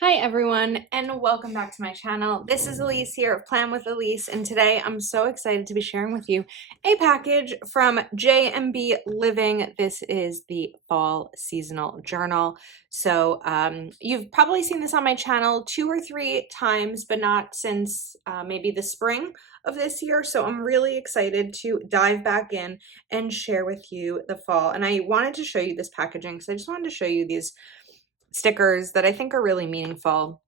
Hi everyone, and welcome back to my channel. This is Elise here of Plan with Elise, and today I'm so excited to be sharing with you a package from J&B Living. This is the fall seasonal journal. So you've probably seen this on my channel 2 or 3 times, but not since maybe the spring of this year. So I'm really excited to dive back in and share with you the fall. And I wanted to show you this packaging because I just wanted to show you these stickers that I think are really meaningful.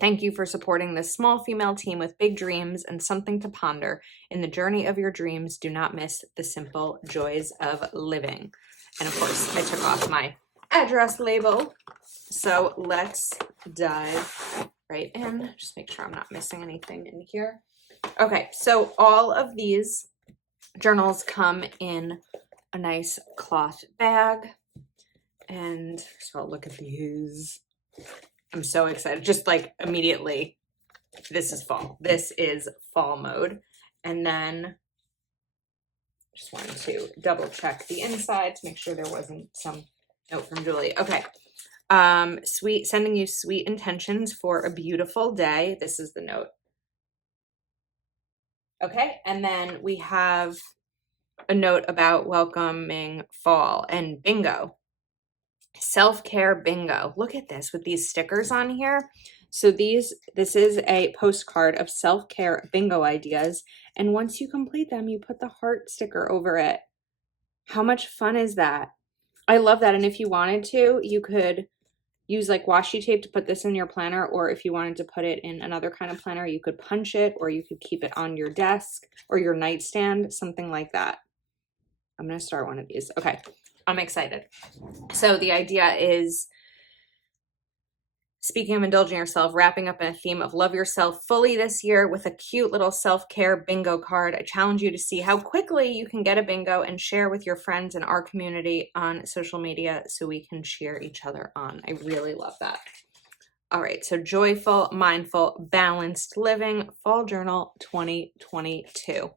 Thank you for supporting this small female team with big dreams and something to ponder. In the journey of your dreams, do not miss the simple joys of living. And of course, I took off my address label. So let's dive right in. Just make sure I'm not missing anything in here. Okay, so all of these journals come in a nice cloth bag. And so look at these. I'm so excited. Just like immediately, this is fall. This is fall mode. And then just wanted to double check the inside to make sure there wasn't some note from Julie. Okay. Sending you sweet intentions for a beautiful day. This is the note. Okay. And then we have a note about welcoming fall and bingo. Self-care bingo. Look at this with these stickers on here. So this is a postcard of self-care bingo ideas. And once you complete them, you put the heart sticker over it. How much fun is that? I love that. And if you wanted to, you could use like washi tape to put this in your planner, or if you wanted to put it in another kind of planner, you could punch it, or you could keep it on your desk or your nightstand, something like that. I'm going to start one of these. Okay. I'm excited. So the idea is, speaking of indulging yourself, wrapping up in a theme of love yourself fully this year with a cute little self-care bingo card. I challenge you to see how quickly you can get a bingo and share with your friends in our community on social media so we can cheer each other on. I really love that. All right, so joyful, mindful, balanced living, Fall Journal 2022.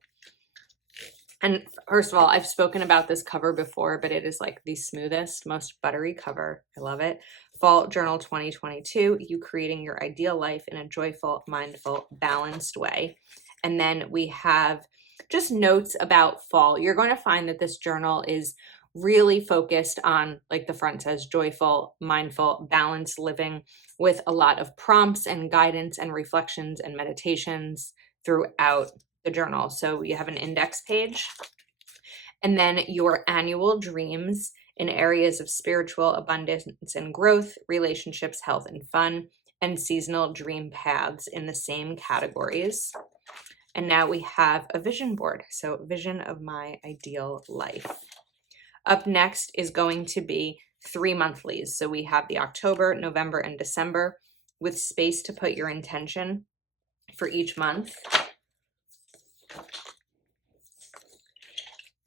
And first of all, I've spoken about this cover before, but it is like the smoothest, most buttery cover. I love it. Fall Journal 2022, you creating your ideal life in a joyful, mindful, balanced way. And then we have just notes about fall. You're going to find that this journal is really focused on, like the front says, joyful, mindful, balanced living, with a lot of prompts and guidance and reflections and meditations throughout the journal. So you have an index page, and then your annual dreams in areas of spiritual abundance and growth, relationships, health, and fun, and seasonal dream paths in the same categories. And now we have a vision board. So vision of my ideal life. Up next is going to be 3 monthlies. So we have the October, November, and December with space to put your intention for each month.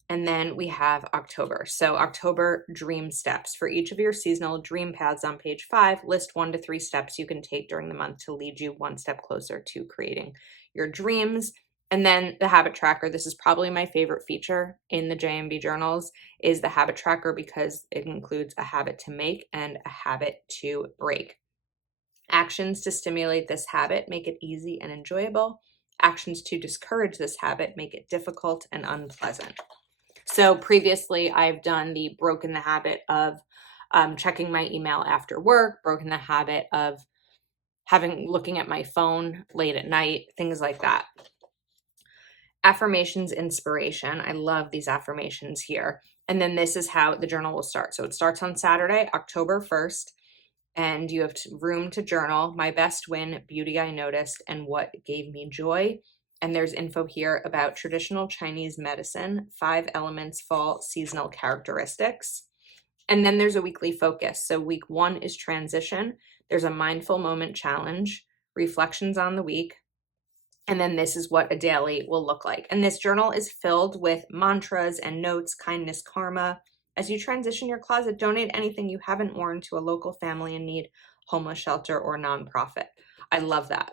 And then we have October. So October dream steps. For each of your seasonal dream paths on page 5, list 1 to 3 steps you can take during the month to lead you one step closer to creating your dreams. And then the habit tracker. This is probably my favorite feature in the J&B journals, is the habit tracker, because it includes a habit to make and a habit to break. Actions to stimulate this habit make it easy and enjoyable. Actions to discourage this habit make it difficult and unpleasant. So previously I've done the broken the habit of checking my email after work, broken the habit of looking at my phone late at night, things like that. Affirmations, inspiration. I love these affirmations here. And then this is how the journal will start. So it starts on Saturday, October 1st, and you have room to journal. My best win, beauty I noticed, and what gave me joy. And there's info here about traditional Chinese medicine, 5 elements, fall seasonal characteristics. And then there's a weekly focus. So week 1 is transition. There's a mindful moment challenge, reflections on the week. And then this is what a daily will look like. And this journal is filled with mantras and notes, kindness, karma. As you transition your closet, donate anything you haven't worn to a local family in need, homeless shelter, or nonprofit. I love that.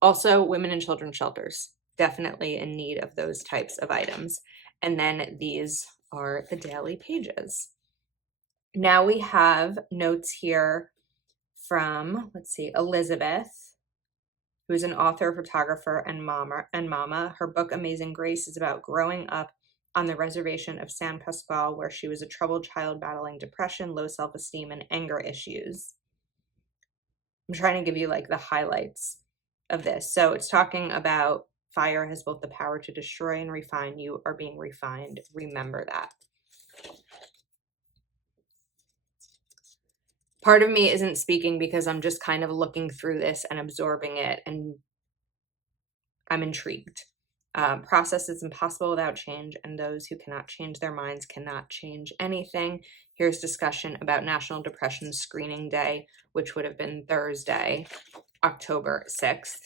Also, women and children shelters, definitely in need of those types of items. And then these are the daily pages. Now we have notes here from, let's see, Elizabeth, who's an author, photographer, and mama. Her book, Amazing Grace, is about growing up on the reservation of San Pasqual, where she was a troubled child battling depression, low self-esteem, and anger issues. I'm trying to give you like the highlights of this. So it's talking about fire has both the power to destroy and refine. You are being refined. Remember that. Part of me isn't speaking because I'm just kind of looking through this and absorbing it, and I'm intrigued. Process is impossible without change, and those who cannot change their minds cannot change anything. Here's discussion about National Depression Screening Day, which would have been Thursday, October 6th.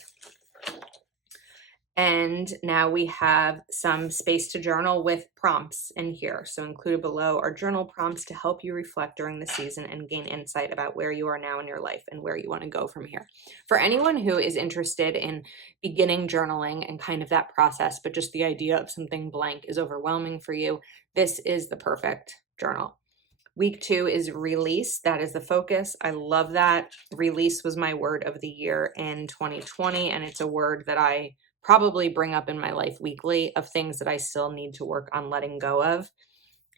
And now we have some space to journal with prompts in here. So included below are journal prompts to help you reflect during the season and gain insight about where you are now in your life and where you want to go from here. For anyone who is interested in beginning journaling and kind of that process, but just the idea of something blank is overwhelming for you, this is the perfect journal. Week 2 is release. That is the focus. I love that. Release was my word of the year in 2020, and it's a word that I probably bring up in my life weekly of things that I still need to work on letting go of.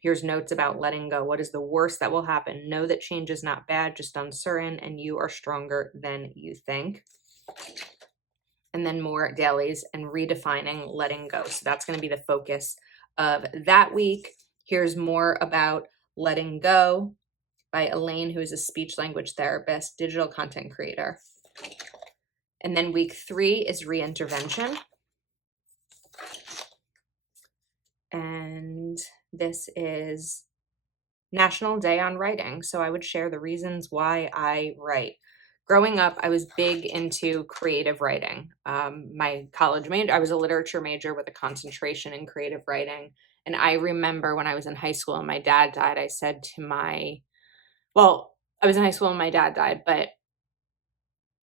Here's notes about letting go. What is the worst that will happen? Know that change is not bad, just uncertain, and you are stronger than you think. And then more dailies and redefining letting go. So that's going to be the focus of that week. Here's more about letting go by Elaine, who is a speech language therapist, digital content creator. And then week 3 is reintervention. And this is National Day on Writing. So I would share the reasons why I write. Growing up, I was big into creative writing. My college major, I was a literature major with a concentration in creative writing. And I remember when I was in high school and my dad died, I said to I was in high school and my dad died, but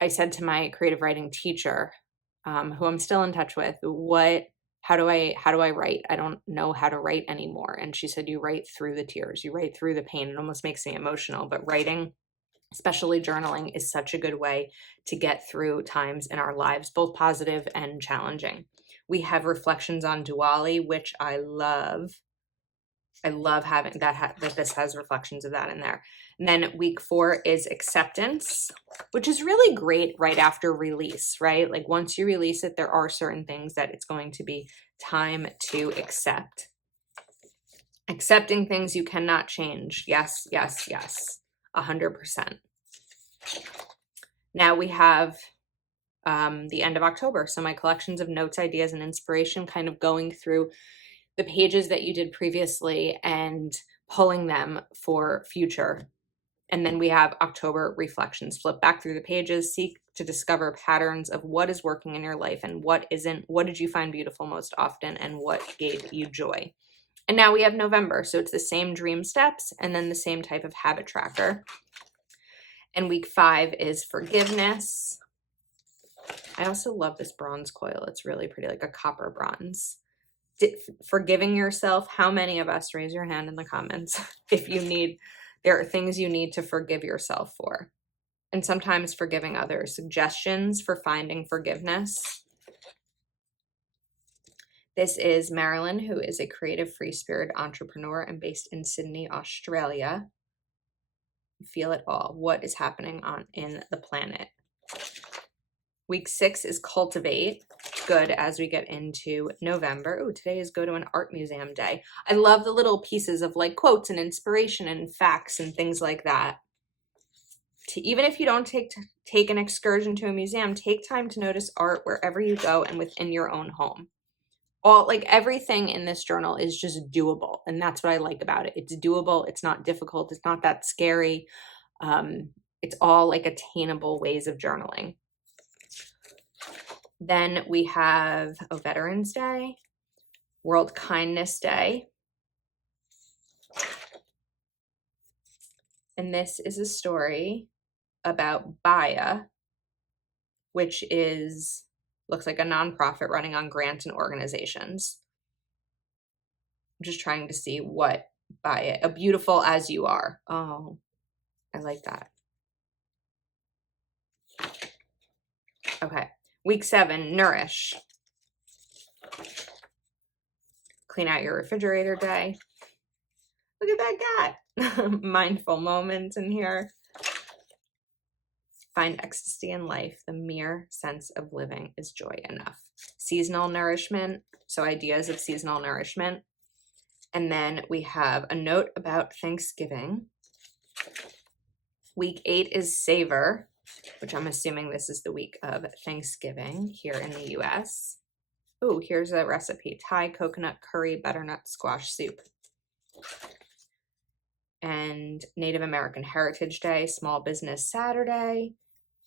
I said to my creative writing teacher, who I'm still in touch with, how do I write? I don't know how to write anymore. And she said, you write through the tears, you write through the pain. It almost makes me emotional, but writing, especially journaling, is such a good way to get through times in our lives, both positive and challenging. We have reflections on Diwali, which I love. I love having that this has reflections of that in there. And then week 4 is acceptance, which is really great right after release, right? Like once you release it, there are certain things that it's going to be time to accept. Accepting things you cannot change. Yes, yes, yes. 100%. Now we have the end of October. So my collections of notes, ideas, and inspiration, kind of going through the pages that you did previously and pulling them for future. And then we have October reflections. Flip back through the pages, seek to discover patterns of what is working in your life and what isn't. What did you find beautiful most often and what gave you joy? And now we have November. So it's the same dream steps and then the same type of habit tracker. And week 5 is forgiveness. I also love this bronze coil. It's really pretty, like a copper bronze. Forgiving yourself. How many of us, raise your hand in the comments if you need, there are things you need to forgive yourself for. And sometimes forgiving others. Suggestions for finding forgiveness. This is Marilyn, who is a creative free spirit entrepreneur and based in Sydney, Australia. Feel it all. What is happening in the planet? Week 6 is cultivate. Good as we get into November. Oh, today is go to an art museum day. I love the little pieces of like quotes and inspiration and facts and things like that. Even if you don't take an excursion to a museum, take time to notice art wherever you go and within your own home. Everything in this journal is just doable. And that's what I like about it. It's doable. It's not difficult. It's not that scary. It's all like attainable ways of journaling. Then we have Veterans Day, World Kindness Day. And this is a story about Baya, which looks like a nonprofit running on grants and organizations. I'm just trying to see what Baya, a beautiful as you are. Oh, I like that. Okay. Week 7, nourish. Clean out your refrigerator day. Look at that cat. Mindful moments in here. Find ecstasy in life. The mere sense of living is joy enough. Seasonal nourishment. So ideas of seasonal nourishment. And then we have a note about Thanksgiving. Week 8 is savor, which I'm assuming this is the week of Thanksgiving here in the US. Ooh, here's a recipe. Thai coconut curry butternut squash soup. And Native American Heritage Day, Small Business Saturday.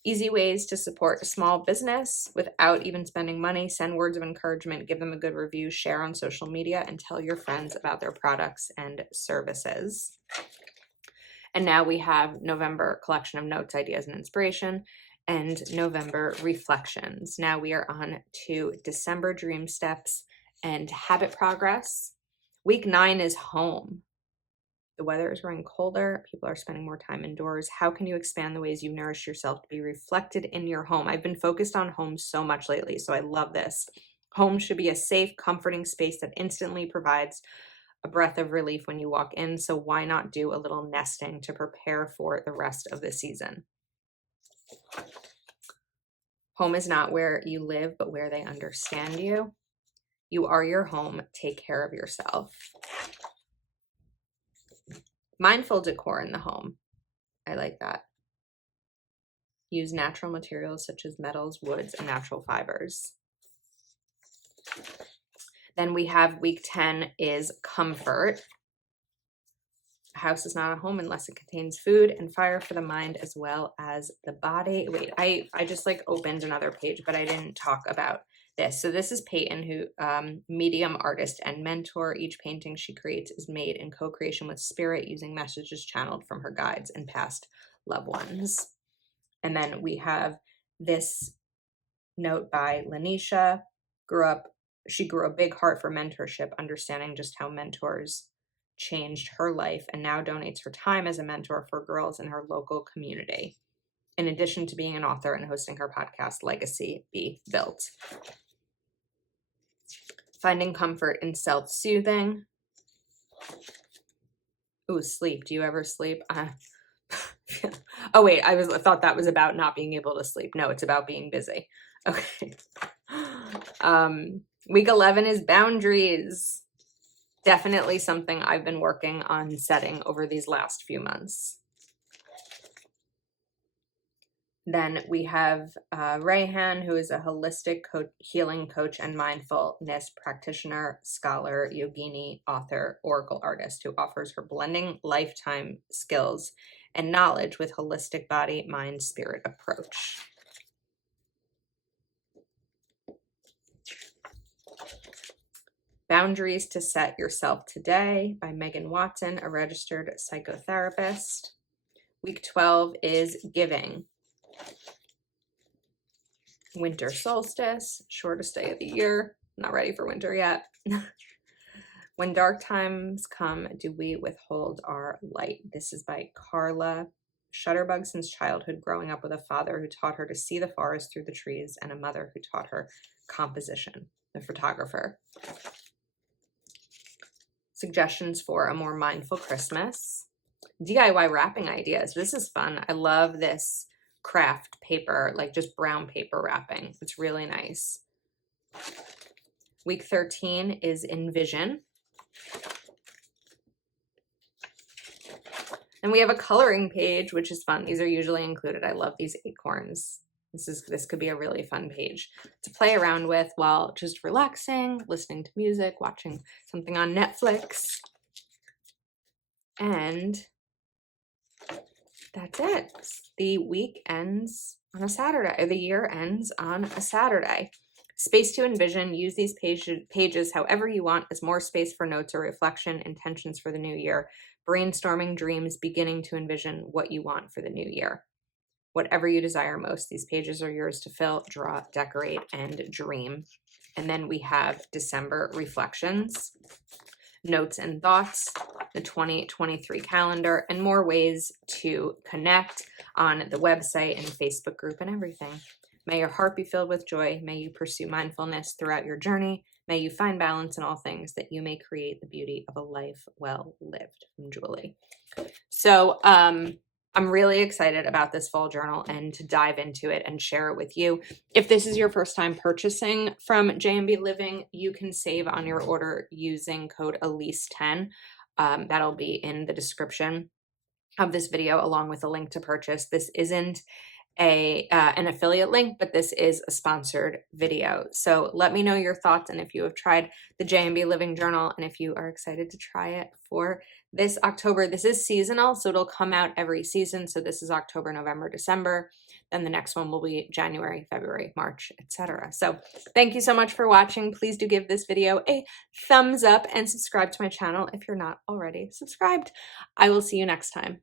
Easy ways to support a small business without even spending money. Send words of encouragement, give them a good review, share on social media, and tell your friends about their products and services. And now we have November collection of notes, ideas, and inspiration, and November reflections. Now we are on to December dream steps and habit progress. Week 9 is home. The weather is growing colder. People are spending more time indoors. How can you expand the ways you nourish yourself to be reflected in your home? I've been focused on home so much lately, so I love this. Home should be a safe, comforting space that instantly provides a breath of relief when you walk in. So why not do a little nesting to prepare for the rest of the season? Home is not where you live, but where they understand you. You are your home. Take care of yourself. Mindful decor in the home. I like that. Use natural materials such as metals, woods, and natural fibers. Then we have week 10 is comfort. A house is not a home unless it contains food and fire for the mind as well as the body. Wait, I just like opened another page, but I didn't talk about this. So this is Peyton, who medium artist and mentor. Each painting she creates is made in co-creation with spirit, using messages channeled from her guides and past loved ones. And then we have this note by Lanisha. She grew a big heart for mentorship, understanding just how mentors changed her life, and now donates her time as a mentor for girls in her local community, in addition to being an author and hosting her podcast, Legacy Be Built. Finding comfort in self-soothing. Ooh, sleep. Do you ever sleep? Oh, wait, I thought that was about not being able to sleep. No, it's about being busy. Okay. Week 11 is boundaries. Definitely something I've been working on setting over these last few months. Then we have Rayhan, who is a holistic healing coach and mindfulness practitioner, scholar, yogini, author, oracle artist, who offers her blending lifetime skills and knowledge with holistic body, mind, spirit approach. Boundaries to Set Yourself Today by Megan Watson, a registered psychotherapist. Week 12 is giving. Winter solstice, shortest day of the year. Not ready for winter yet. When dark times come, do we withhold our light? This is by Carla. Shutterbug since childhood, growing up with a father who taught her to see the forest through the trees and a mother who taught her composition, the photographer. Suggestions for a more mindful Christmas. DIY wrapping ideas. This is fun. I love this craft paper, like just brown paper wrapping. It's really nice. Week 13 is Envision. And we have a coloring page, which is fun. These are usually included. I love these acorns. This could be a really fun page to play around with while just relaxing, listening to music, watching something on Netflix. And that's it. The week ends on a Saturday, or the year ends on a Saturday. Space to envision. Use these pages however you want, as more space for notes or reflection, intentions for the new year, brainstorming dreams, beginning to envision what you want for the new year. Whatever you desire most, these pages are yours to fill, draw, decorate, and dream. And then we have December reflections, notes and thoughts, the 2023 calendar, and more ways to connect on the website and Facebook group and everything. May your heart be filled with joy. May you pursue mindfulness throughout your journey. May you find balance in all things, that you may create the beauty of a life well lived. From Julie. So I'm really excited about this fall journal and to dive into it and share it with you. If this is your first time purchasing from J&B Living, you can save on your order using code Elise10. That'll be in the description of this video, along with a link to purchase. This isn't an affiliate link, but this is a sponsored video. So let me know your thoughts, and if you have tried the J&B Living Journal, and if you are excited to try it for this October. This is seasonal, so it'll come out every season. So this is October, November, December. Then the next one will be January, February, March, etc. So thank you so much for watching. Please do give this video a thumbs up and subscribe to my channel if you're not already subscribed. I will see you next time.